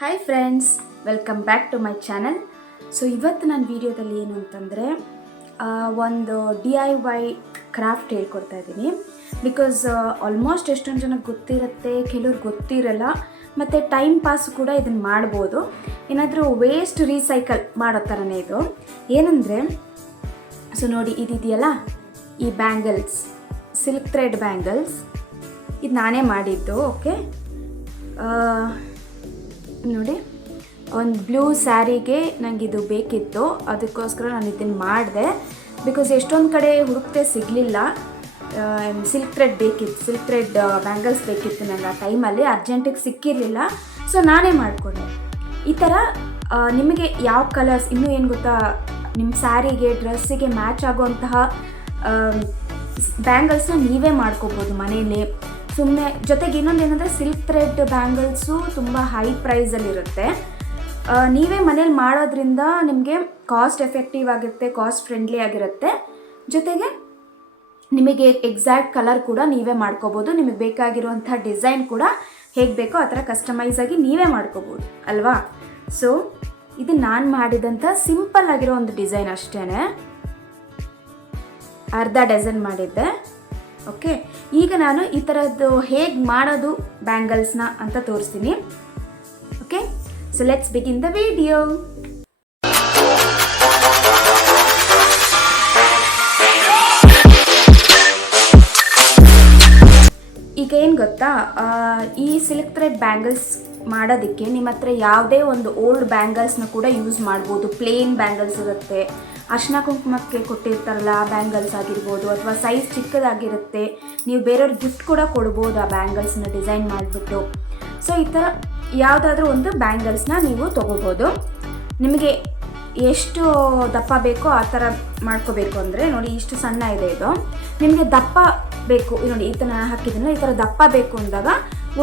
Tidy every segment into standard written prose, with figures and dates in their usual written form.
Hi friends, welcome back to my channel. So ಇವತ್ತು ನನ್ನ ವಿಡಿಯೋದಲ್ಲಿ ಏನು ಅಂತಂದರೆ ಒಂದು DIY ಕ್ರಾಫ್ಟ್ ಹೇಳ್ಕೊಡ್ತಾ ಇದ್ದೀನಿ. ಬಿಕಾಸ್ ಆಲ್ಮೋಸ್ಟ್ ಎಷ್ಟೊಂದು ಜನಕ್ಕೆ ಗೊತ್ತಿರುತ್ತೆ, ಕೆಲವ್ರು ಗೊತ್ತಿರಲ್ಲ, ಮತ್ತು ಟೈಮ್ ಪಾಸ್ ಕೂಡ ಇದನ್ನು ಮಾಡ್ಬೋದು. ಏನಾದರೂ ವೇಸ್ಟ್ ರೀಸೈಕಲ್ ಮಾಡೋ ಥರನೇ ಇದು. ಏನಂದರೆ ಸೊ ನೋಡಿ, ಇದಿದೆಯಲ್ಲ ಈ ಬ್ಯಾಂಗಲ್ಸ್, ಸಿಲ್ಕ್ ಥ್ರೆಡ್ ಬ್ಯಾಂಗಲ್ಸ್, ಇದು ನಾನೇ ಮಾಡಿದ್ದು. ಓಕೆ, ನೋಡಿ, ಒಂದು ಬ್ಲೂ ಸ್ಯಾರಿಗೆ ನನಗಿದು ಬೇಕಿತ್ತು, ಅದಕ್ಕೋಸ್ಕರ ನಾನು ಇದನ್ನು ಮಾಡಿದೆ. ಬಿಕಾಸ್ ಎಷ್ಟೊಂದು ಕಡೆ ಹುಡುಕ್ತೆ ಸಿಗಲಿಲ್ಲ. ಸಿಲ್ಕ್ ಥ್ರೆಡ್ ಬೇಕಿತ್ತು, ಸಿಲ್ಕ್ ಥ್ರೆಡ್ ಬ್ಯಾಂಗಲ್ಸ್ ಬೇಕಿತ್ತು ನನಗೆ ಆ ಟೈಮಲ್ಲಿ, ಅರ್ಜೆಂಟಿಗೆ ಸಿಕ್ಕಿರಲಿಲ್ಲ. ಸೊ ನಾನೇ ಮಾಡಿಕೊಂಡೆ. ಈ ಥರ ನಿಮಗೆ ಯಾವ ಕಲರ್ಸ್, ಇನ್ನೂ ಏನು ಗೊತ್ತಾ, ನಿಮ್ಮ ಸ್ಯಾರಿಗೆ ಡ್ರೆಸ್ಸಿಗೆ ಮ್ಯಾಚ್ ಆಗುವಂತಹ ಬ್ಯಾಂಗಲ್ಸ್ನ ನೀವೇ ಮಾಡ್ಕೋಬೋದು ಮನೆಯಲ್ಲಿ ಸುಮ್ಮನೆ. ಜೊತೆಗೆ ಇನ್ನೊಂದು ಏನಂದರೆ, ಸಿಲ್ಕ್ ಥ್ರೆಡ್ ಬ್ಯಾಂಗಲ್ಸು ತುಂಬ ಹೈ ಪ್ರೈಸಲ್ಲಿರುತ್ತೆ. ನೀವೇ ಮನೇಲಿ ಮಾಡೋದ್ರಿಂದ ನಿಮಗೆ ಕಾಸ್ಟ್ ಎಫೆಕ್ಟಿವ್ ಆಗುತ್ತೆ, ಕಾಸ್ಟ್ ಫ್ರೆಂಡ್ಲಿ ಆಗಿರುತ್ತೆ. ಜೊತೆಗೆ ನಿಮಗೆ ಎಕ್ಸಾಕ್ಟ್ ಕಲರ್ ಕೂಡ ನೀವೇ ಮಾಡ್ಕೋಬೋದು. ನಿಮಗೆ ಬೇಕಾಗಿರುವಂಥ ಡಿಸೈನ್ ಕೂಡ ಹೇಗೆ ಬೇಕೋ ಆ ಥರ ಕಸ್ಟಮೈಸ್ ಆಗಿ ನೀವೇ ಮಾಡ್ಕೋಬೋದು ಅಲ್ವಾ. ಸೊ ಇದು ನಾನು ಮಾಡಿದಂಥ ಸಿಂಪಲ್ ಆಗಿರೋ ಒಂದು ಡಿಸೈನ್ ಅಷ್ಟೇ, ಅರ್ಧ ಡಜನ್ ಮಾಡಿದ್ದೆ. ಓಕೆ, ಈಗ ನಾನು ಈ ಥರದ್ದು ಹೇಗೆ ಮಾಡೋದು ಬ್ಯಾಂಗಲ್ಸ್ನ ಅಂತ ತೋರಿಸ್ತೀನಿ. Okay, so let's begin the video. ಈಗ ಏನು ಗೊತ್ತಾ, ಈ ಸಿಲ್ಕ್ ಥ್ರೆಡ್ ಬ್ಯಾಂಗಲ್ಸ್ ಮಾಡೋದಕ್ಕೆ ನಿಮ್ಮ ಹತ್ರ ಯಾವುದೇ ಒಂದು ಓಲ್ಡ್ ಬ್ಯಾಂಗಲ್ಸ್ನ ಕೂಡ ಯೂಸ್ ಮಾಡ್ಬೋದು. ಪ್ಲೇನ್ ಬ್ಯಾಂಗಲ್ಸ್ ಇರುತ್ತೆ, ಅರ್ಶಿನ ಕುಂಕುಮಕ್ಕೆ ಕೊಟ್ಟಿರ್ತಾರಲ್ಲ ಆ ಬ್ಯಾಂಗಲ್ಸ್ ಆಗಿರ್ಬೋದು, ಅಥವಾ ಸೈಜ್ ಚಿಕ್ಕದಾಗಿರುತ್ತೆ, ನೀವು ಬೇರೆಯವ್ರಿಗೆ ಗಿಫ್ಟ್ ಕೂಡ ಕೊಡ್ಬೋದು ಆ ಬ್ಯಾಂಗಲ್ಸ್ನ ಡಿಸೈನ್ ಮಾಡಿಬಿಟ್ಟು. ಸೊ ಈ ಥರ ಯಾವುದಾದ್ರೂ ಒಂದು ಬ್ಯಾಂಗಲ್ಸ್ನ ನೀವು ತೊಗೋಬೋದು. ನಿಮಗೆ ಎಷ್ಟು ದಪ್ಪ ಬೇಕೋ ಆ ಥರ ಮಾಡ್ಕೋಬೇಕು. ಅಂದರೆ ನೋಡಿ, ಇಷ್ಟು ಸಣ್ಣ ಇದೆ ಇದು. ನಿಮಗೆ ದಪ್ಪ ಬೇಕು, ನೋಡಿ ಈ ಥರ ಹಾಕಿದ್ದೀನಿ, ಈ ಥರ ದಪ್ಪ ಬೇಕು ಅಂದಾಗ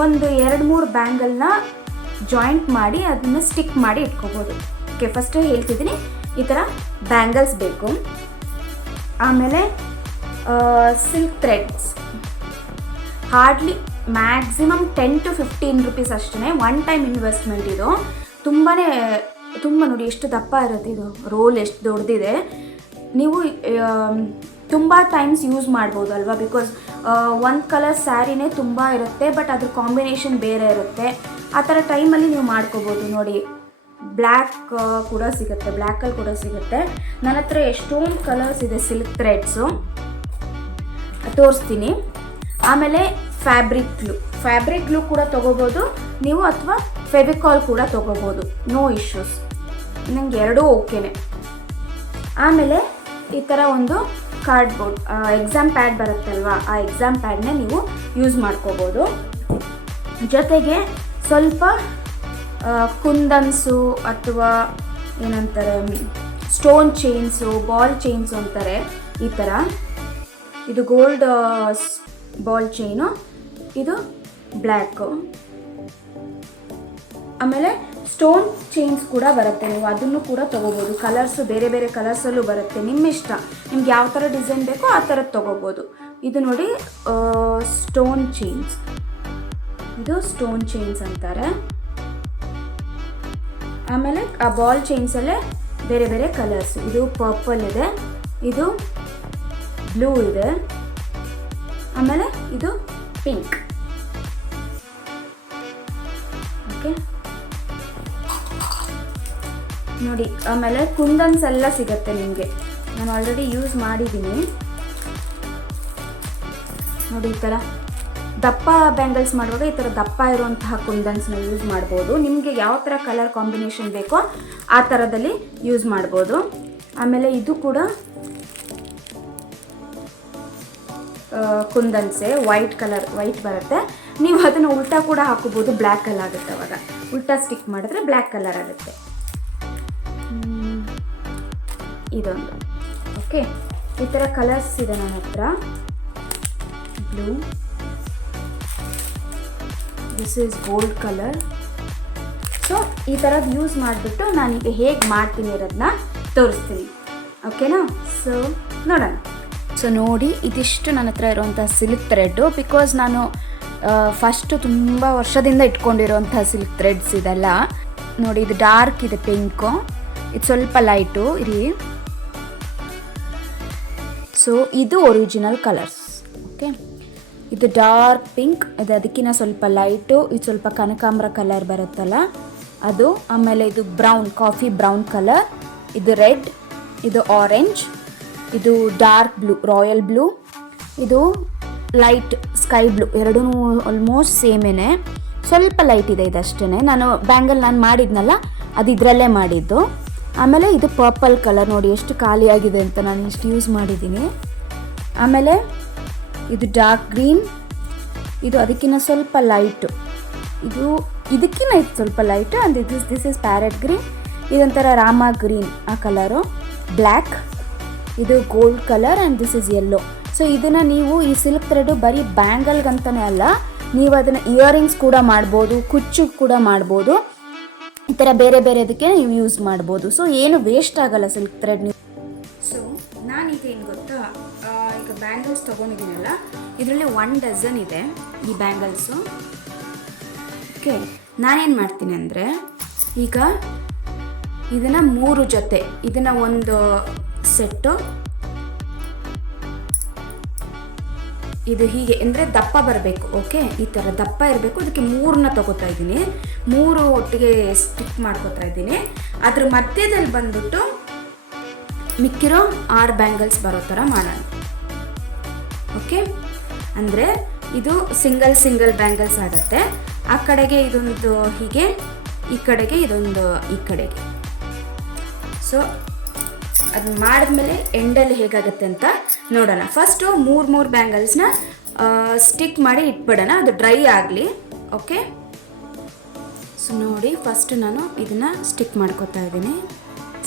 ಒಂದು 2-3 ಬ್ಯಾಂಗಲ್ನ ಜಾಯಿಂಟ್ ಮಾಡಿ ಅದನ್ನು ಸ್ಟಿಕ್ ಮಾಡಿ ಇಟ್ಕೋಬೋದು. ಓಕೆ, ಫಸ್ಟು ಹೇಳ್ತಿದ್ದೀನಿ, ಈ ಥರ ಬ್ಯಾಂಗಲ್ಸ್ ಬೇಕು. ಆಮೇಲೆ silk threads hardly maximum 10 to 15 rupees ಅಷ್ಟೇ. ಒನ್ ಟೈಮ್ ಇನ್ವೆಸ್ಟ್ಮೆಂಟ್ ಇದು. ತುಂಬ ನೋಡಿ ಎಷ್ಟು ದಪ್ಪ ಇರುತ್ತೆ ಇದು, ರೋಲ್ ಎಷ್ಟು ದೊಡ್ಡದಿದೆ. ನೀವು ತುಂಬ ಟೈಮ್ಸ್ ಯೂಸ್ ಮಾಡ್ಬೋದು ಅಲ್ವಾ. ಬಿಕಾಸ್ ಒಂದು ಕಲರ್ ಸ್ಯಾರಿನೇ ತುಂಬ ಇರುತ್ತೆ, ಬಟ್ ಅದ್ರ ಕಾಂಬಿನೇಷನ್ ಬೇರೆ ಇರುತ್ತೆ. ಆ ಥರ ಟೈಮಲ್ಲಿ ನೀವು ಮಾಡ್ಕೋಬೋದು. ನೋಡಿ, ಬ್ಲ್ಯಾಕ್ ಕೂಡ ಸಿಗುತ್ತೆ, ಬ್ಲ್ಯಾಕಲ್ಲಿ ಕೂಡ ಸಿಗುತ್ತೆ. ನನ್ನ ಹತ್ರ ಎಷ್ಟೊಂದು ಕಲರ್ಸ್ ಇದೆ ಸಿಲ್ಕ್ ಥ್ರೆಡ್ಸು, ತೋರಿಸ್ತೀನಿ. ಆಮೇಲೆ ಫ್ಯಾಬ್ರಿಕ್ ಗ್ಲೂ ಕೂಡ ತೊಗೋಬೋದು ನೀವು, ಅಥವಾ ಫೆವಿಕಾಲ್ ಕೂಡ ತೊಗೋಬೋದು, ನೋ ಇಶ್ಯೂಸ್. ನನಗೆ ಎರಡೂ ಓಕೆನೆ. ಆಮೇಲೆ ಈ ಥರ ಒಂದು ಕಾರ್ಡ್ಬೋರ್ಡ್ ಎಕ್ಸಾಮ್ ಪ್ಯಾಡ್ ಬರುತ್ತಲ್ವ, ಆ ಎಕ್ಸಾಮ್ ಪ್ಯಾಡ್ನೇ ನೀವು ಯೂಸ್ ಮಾಡ್ಕೋಬೋದು. ಜೊತೆಗೆ ಸ್ವಲ್ಪ ಕುಂದನ್ಸು ಅಥವಾ ಏನಂತಾರೆ, ಸ್ಟೋನ್ ಚೈನ್ಸು, ಬಾಲ್ ಚೈನ್ಸು ಅಂತಾರೆ ಈ ಥರ. ಇದು ಗೋಲ್ಡ್ ಬಾಲ್ ಚೈನು, ಇದು ಬ್ಲ್ಯಾಕು. ಆಮೇಲೆ ಸ್ಟೋನ್ ಚೈನ್ಸ್ ಕೂಡ ಬರುತ್ತೆ, ನೀವು ಅದನ್ನು ಕೂಡ ತೊಗೋಬೋದು. ಕಲರ್ಸು ಬೇರೆ ಬೇರೆ ಕಲರ್ಸಲ್ಲೂ ಬರುತ್ತೆ, ನಿಮ್ಮ ಇಷ್ಟ. ನಿಮ್ಗೆ ಯಾವ ಥರ ಡಿಸೈನ್ ಬೇಕೋ ಆ ಥರದ್ದು ತೊಗೋಬೋದು. ಇದು ನೋಡಿ, ಸ್ಟೋನ್ ಚೈನ್ಸ್, ಇದು ಸ್ಟೋನ್ ಚೈನ್ಸ್ ಅಂತಾರೆ. ಆಮೇಲೆ ಆ ಬಾಲ್ ಚೈನ್ಸಲ್ಲೇ ಬೇರೆ ಬೇರೆ ಕಲರ್ಸ್, ಇದು ಪರ್ಪಲ್ ಇದೆ, ಇದು ಬ್ಲೂ ಇದೆ, ಆಮೇಲೆ ಇದು ಪಿಂಕ್. ಓಕೆ ನೋಡಿ, ಆಮೇಲೆ ಕುಂದನ್ಸ್ ಎಲ್ಲ ಸಿಗುತ್ತೆ ನಿಮಗೆ. ನಾನು ಆಲ್ರೆಡಿ ಯೂಸ್ ಮಾಡಿದ್ದೀನಿ. ನೋಡಿ, ಈ ಥರ ದಪ್ಪ ಬ್ಯಾಂಗಲ್ಸ್ ಮಾಡುವಾಗ ಈ ಥರ ದಪ್ಪ ಇರುವಂತಹ ಕುಂದನ್ಸ್ನ ಯೂಸ್ ಮಾಡ್ಬೋದು. ನಿಮಗೆ ಯಾವ ಥರ ಕಲರ್ ಕಾಂಬಿನೇಷನ್ ಬೇಕೋ ಆ ಥರದಲ್ಲಿ ಯೂಸ್ ಮಾಡ್ಬೋದು. ಆಮೇಲೆ ಇದು ಕೂಡ ಕುಂದನ್ಸೆ, ವೈಟ್ ಬರುತ್ತೆ. ನೀವು ಅದನ್ನು ಉಲ್ಟಾ ಕೂಡ ಹಾಕೋಬೋದು, ಬ್ಲ್ಯಾಕ್ ಕಲರ್ ಆಗುತ್ತೆ. ಅವಾಗ ಉಲ್ಟಾ ಸ್ಟಿಕ್ ಮಾಡಿದ್ರೆ ಬ್ಲ್ಯಾಕ್ ಕಲರ್ ಆಗುತ್ತೆ. ಇದೊಂದು. ಓಕೆ, ಈ ಥರ ಕಲರ್ಸ್ ಇದೆ ನನ್ನ ಹತ್ರ. Blue, this is gold colour. So ಈ ಥರದ್ದು ಯೂಸ್ ಮಾಡಿಬಿಟ್ಟು ನಾನೀಗ ಹೇಗೆ ಮಾಡ್ತೀನಿ ಇರೋದನ್ನ ತೋರಿಸ್ತೀನಿ. ಓಕೆನಾ? ಸೊ ನೋಡೋಣ. ಸೊ ನೋಡಿ, ಇದಿಷ್ಟು ನನ್ನ ಹತ್ರ ಇರುವಂಥ ಸಿಲ್ಕ್ ಥ್ರೆಡ್ಡು. ಬಿಕಾಸ್ ನಾನು ಫಸ್ಟು ತುಂಬ ವರ್ಷದಿಂದ ಇಟ್ಕೊಂಡಿರೋಂಥ ಸಿಲ್ಕ್ ಥ್ರೆಡ್ಸ್ ಇದೆಲ್ಲ. ನೋಡಿ ಇದು ಡಾರ್ಕ್ ಇದೆ ಪಿಂಕು, ಇದು ಸ್ವಲ್ಪ ಲೈಟು ಇಲ್ಲಿ. ಸೊ ಇದು ಒರಿಜಿನಲ್ ಕಲರ್ಸ್. ಓಕೆ, ಇದು ಡಾರ್ಕ್ ಪಿಂಕ್, ಇದು ಅದಕ್ಕಿಂತ ಸ್ವಲ್ಪ ಲೈಟು, ಇದು ಸ್ವಲ್ಪ ಕನಕಾಂಬರ ಕಲರ್ ಬರುತ್ತಲ್ಲ ಅದು. ಆಮೇಲೆ ಇದು ಬ್ರೌನ್, ಕಾಫಿ ಬ್ರೌನ್ ಕಲರ್, ಇದು ರೆಡ್, ಇದು ಆರೆಂಜ್, ಇದು ಡಾರ್ಕ್ ಬ್ಲೂ, ರಾಯಲ್ ಬ್ಲೂ, ಇದು ಲೈಟ್ ಸ್ಕೈ ಬ್ಲೂ. ಎರಡೂ ಆಲ್ಮೋಸ್ಟ್ ಸೇಮೇನೆ, ಸ್ವಲ್ಪ ಲೈಟ್ ಇದೆ ಇದಷ್ಟೇ. ನಾನು ಬ್ಯಾಂಗಲ್ ನಾನು ಮಾಡಿದ್ನಲ್ಲ ಅದು ಇದರಲ್ಲೇ ಮಾಡಿದ್ದು. ಆಮೇಲೆ ಇದು ಪರ್ಪಲ್ ಕಲರ್, ನೋಡಿ ಎಷ್ಟು ಖಾಲಿಯಾಗಿದೆ ಅಂತ, ನಾನು ಇಷ್ಟು ಯೂಸ್ ಮಾಡಿದ್ದೀನಿ. ಆಮೇಲೆ ಇದು ಡಾರ್ಕ್ ಗ್ರೀನ್, ಇದು ಅದಕ್ಕಿಂತ ಸ್ವಲ್ಪ ಲೈಟು, ಇದು ಇದಕ್ಕಿಂತ ಇದು ಸ್ವಲ್ಪ light. And this is parrot green, ಇದೊಂಥರ ರಾಮ ಗ್ರೀನ್ ಆ ಕಲರು. ಬ್ಲ್ಯಾಕ್, ಇದು gold colour, and this is yellow. So ಇದನ್ನು ನೀವು ಈ ಸಿಲ್ಕ್ ಥ್ರೆಡು ಬರೀ ಬ್ಯಾಂಗಲ್ಗಂತಲೇ ಅಲ್ಲ, ನೀವು ಅದನ್ನು ಇಯರಿಂಗ್ಸ್ ಕೂಡ ಮಾಡ್ಬೋದು, ಕುಚ್ಚಿಗೆ ಕೂಡ ಮಾಡ್ಬೋದು, ಈ ಥರ ಬೇರೆ ಬೇರೆದಕ್ಕೆ ನೀವು ಯೂಸ್ ಮಾಡ್ಬೋದು. ಸೊ ಏನು ವೇಸ್ಟ್ ಆಗಲ್ಲ ಸಿಲ್ಕ್ ಥ್ರೆಡ್ ನೀವು. ಸೊ ನಾನೀಗ ಏನು ಗೊತ್ತಾ, ಈಗ ಬ್ಯಾಂಗಲ್ಸ್ ತೊಗೊಂಡಿದ್ದೀನಲ್ಲ, ಇದರಲ್ಲಿ 1 ಡಜನ್ ಇದೆ ಈ ಬ್ಯಾಂಗಲ್ಸು. ಓಕೆ, ನಾನೇನು ಮಾಡ್ತೀನಿ ಅಂದರೆ, ಈಗ ಇದನ್ನು 3 ಜೊತೆ, ಇದನ್ನು ಒಂದು ಸೆಟ್ಟು, ಇದು ಹೀಗೆ ಅಂದರೆ ದಪ್ಪ ಬರಬೇಕು. ಓಕೆ, ಈ ಥರ ದಪ್ಪ ಇರಬೇಕು. ಅದಕ್ಕೆ 3ನ ತೊಗೋತಾ ಇದ್ದೀನಿ, 3 ಒಟ್ಟಿಗೆ ಸ್ಟಿಕ್ ಮಾಡ್ಕೋತಾ ಇದ್ದೀನಿ. ಅದ್ರ ಮಧ್ಯದಲ್ಲಿ ಬಂದ್ಬಿಟ್ಟು ಮಿಕ್ಕಿರೋ 6 ಬ್ಯಾಂಗಲ್ಸ್ ಬರೋ ಥರ ಮಾಡೋಣ. ಓಕೆ, ಅಂದರೆ ಇದು ಸಿಂಗಲ್ ಬ್ಯಾಂಗಲ್ಸ್ ಆಗುತ್ತೆ. ಆ ಕಡೆಗೆ ಇದೊಂದು ಹೀಗೆ, ಈ ಕಡೆಗೆ ಇದೊಂದು ಈ ಕಡೆಗೆ. ಸೊ ಅದನ್ನ ಮಾಡಿದ್ಮೇಲೆ ಎಂಡಲ್ಲಿ ಹೇಗಾಗುತ್ತೆ ಅಂತ ನೋಡೋಣ. ಫಸ್ಟು 3 ಬ್ಯಾಂಗಲ್ಸ್ನ ಸ್ಟಿಕ್ ಮಾಡಿ ಇಟ್ಬಿಡೋಣ, ಅದು ಡ್ರೈ ಆಗಲಿ. ಓಕೆ, ಸೊ ನೋಡಿ ಫಸ್ಟ್ ನಾನು ಇದನ್ನು ಸ್ಟಿಕ್ ಮಾಡ್ಕೋತಾ ಇದ್ದೀನಿ.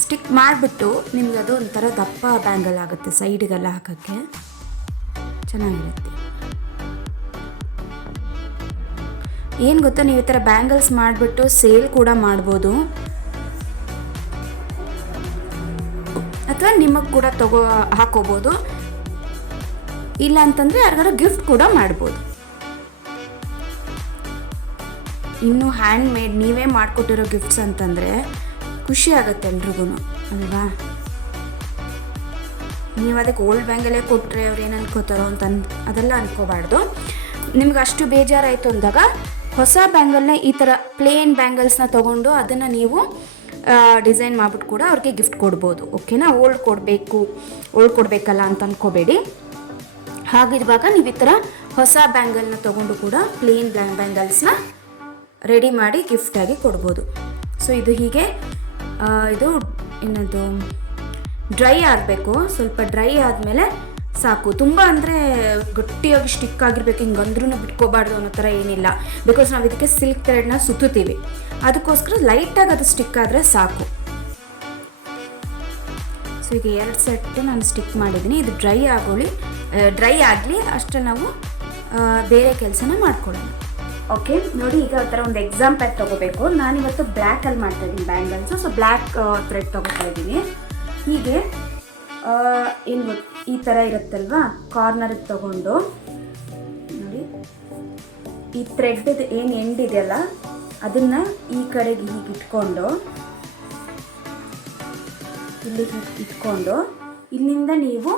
ಸ್ಟಿಕ್ ಮಾಡಿಬಿಟ್ಟು ನಿಮ್ಗೆ ಅದು ಒಂಥರ ದಪ್ಪ ಬ್ಯಾಂಗಲ್ ಆಗುತ್ತೆ, ಸೈಡಿಗೆಲ್ಲ ಹಾಕೋಕ್ಕೆ ಚೆನ್ನಾಗಿರುತ್ತೆ. ಏನು ಗೊತ್ತಾ, ನೀವು ಈ ಥರ ಬ್ಯಾಂಗಲ್ಸ್ ಮಾಡಿಬಿಟ್ಟು ಸೇಲ್ ಕೂಡ ಮಾಡ್ಬೋದು, ಅಥವಾ ನಿಮಗೆ ಕೂಡ ಹಾಕೋಬೋದು. ಇಲ್ಲ ಅಂತಂದರೆ ಯಾರಿಗಾರ ಗಿಫ್ಟ್ ಕೂಡ ಮಾಡ್ಬೋದು. ಇನ್ನು ಹ್ಯಾಂಡ್ ಮೇಡ್ ನೀವೇ ಮಾಡಿಕೊಟ್ಟಿರೋ ಗಿಫ್ಟ್ಸ್ ಅಂತಂದರೆ ಖುಷಿ ಆಗುತ್ತೆ ಎಲ್ರಿಗೂ ಅಲ್ವಾ. ನೀವು ಅದಕ್ಕೆ ಓಲ್ಡ್ ಬ್ಯಾಂಗಲ್ಲೇ ಕೊಟ್ಟರೆ ಅವ್ರು ಏನು ಅನ್ಕೋತಾರೋ ಅಂತ ಅದೆಲ್ಲ ಅನ್ಕೋಬಾರ್ದು. ನಿಮ್ಗೆ ಅಷ್ಟು ಬೇಜಾರಾಯಿತು ಅಂದಾಗ ಹೊಸ ಬ್ಯಾಂಗಲ್ನ ಈ ಥರ ಪ್ಲೇನ್ ಬ್ಯಾಂಗಲ್ಸ್ನ ತೊಗೊಂಡು ಅದನ್ನು ನೀವು ಡಿಸೈನ್ ಮಾಡಿಬಿಟ್ಟು ಕೂಡ ಅವ್ರಿಗೆ ಗಿಫ್ಟ್ ಕೊಡ್ಬೋದು. ಓಕೆನಾ, ಓಲ್ಡ್ ಕೊಡಬೇಕಲ್ಲ ಅಂತ ಅಂದ್ಕೋಬೇಡಿ. ಹಾಗಿರುವಾಗ ನೀವು ಈ ಥರ ಹೊಸ ಬ್ಯಾಂಗಲ್ನ ತೊಗೊಂಡು ಕೂಡ ಪ್ಲೇನ್ ಬ್ಯಾಂಗಲ್ಸ್ನ ರೆಡಿ ಮಾಡಿ ಗಿಫ್ಟಾಗಿ ಕೊಡ್ಬೋದು. ಸೊ ಇದು ಹೀಗೆ ಇದು ಏನದು ಡ್ರೈ ಆಗಬೇಕು. ಸ್ವಲ್ಪ ಡ್ರೈ ಆದಮೇಲೆ ಸಾಕು. ತುಂಬ ಅಂದರೆ ಗಟ್ಟಿಯಾಗಿ ಸ್ಟಿಕ್ ಆಗಿರ್ಬೇಕು, ಹಿಂಗಂದ್ರೂ ಬಿಟ್ಕೋಬಾರ್ದು ಅನ್ನೋ ಥರ ಏನಿಲ್ಲ. ಬಿಕಾಸ್ ನಾವು ಇದಕ್ಕೆ ಸಿಲ್ಕ್ ಥ್ರೆಡ್ನ ಸುತ್ತುತ್ತೀವಿ, ಅದಕ್ಕೋಸ್ಕರ ಲೈಟಾಗಿ ಅದು ಸ್ಟಿಕ್ ಆದರೆ ಸಾಕು. ಸೊ ಈಗ 2 ಸೆಟ್ ನಾನು ಸ್ಟಿಕ್ ಮಾಡಿದ್ದೀನಿ. ಇದು ಡ್ರೈ ಆಗಲಿ ಅಷ್ಟೇ, ನಾವು ಬೇರೆ ಕೆಲಸನ ಮಾಡ್ಕೊಳ್ಳೋಣ. ಓಕೆ ನೋಡಿ, ಈಗ ಆ ಥರ ಒಂದು ಎಕ್ಸಾಂಪಲ್ ತೊಗೋಬೇಕು. ನಾನಿವತ್ತು ಬ್ಲ್ಯಾಕಲ್ಲಿ ಮಾಡ್ತಾಯಿದ್ದೀನಿ ಬ್ಯಾಂಗಲ್ಸು. ಸೊ ಬ್ಲ್ಯಾಕ್ ಥ್ರೆಡ್ ತೊಗೋತಾ ಇದ್ದೀನಿ. ಹೀಗೆ ಏನು ಗೊತ್ತು, ಈ ಥರ ಇರುತ್ತಲ್ವಾ, ಕಾರ್ನರಿಗೆ ತೊಗೊಂಡು ನೋಡಿ, ಈ ಥ್ರೆಡ್ ಏನು ಎಂಡ್ ಇದೆಯಲ್ಲ ಅದನ್ನು ಈ ಕಡೆಗೆ ಹೀಗೆ ಇಟ್ಕೊಂಡು, ಇಲ್ಲಿ ಹೀಗೆ ಇಟ್ಕೊಂಡು ಇಲ್ಲಿಂದ ನೀವು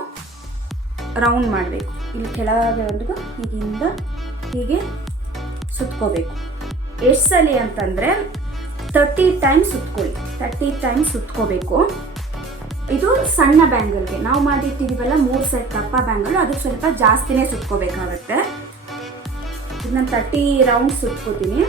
ರೌಂಡ್ ಮಾಡಬೇಕು. ಇಲ್ಲಿ ಕೆಳಗೆ ಹೀಗೆ ಸುತ್ಕೋಬೇಕು. ಎಷ್ಟು ಸಲ ಅಂತಂದರೆ 30 ಟೈಮ್ಸ್ ಸುತ್ಕೊಳ್ಳಿ. 30 ಟೈಮ್ಸ್ ಸುತ್ಕೋಬೇಕು. ಇದು ಸಣ್ಣ ಬ್ಯಾಂಗಲ್ಗೆ ನಾವು ಮಾಡಿಟ್ಟಿದ್ದೀವಲ್ಲ 3 ಸೆಟ್ ದಪ್ಪ ಬ್ಯಾಂಗಲ್, ಅದಕ್ಕೆ ಸ್ವಲ್ಪ ಜಾಸ್ತಿನೇ ಸುತ್ಕೋಬೇಕಾಗತ್ತೆ. ಇದನ್ನ 30 ರೌಂಡ್ಸ್ ಸುತ್ಕೋತೀನಿ.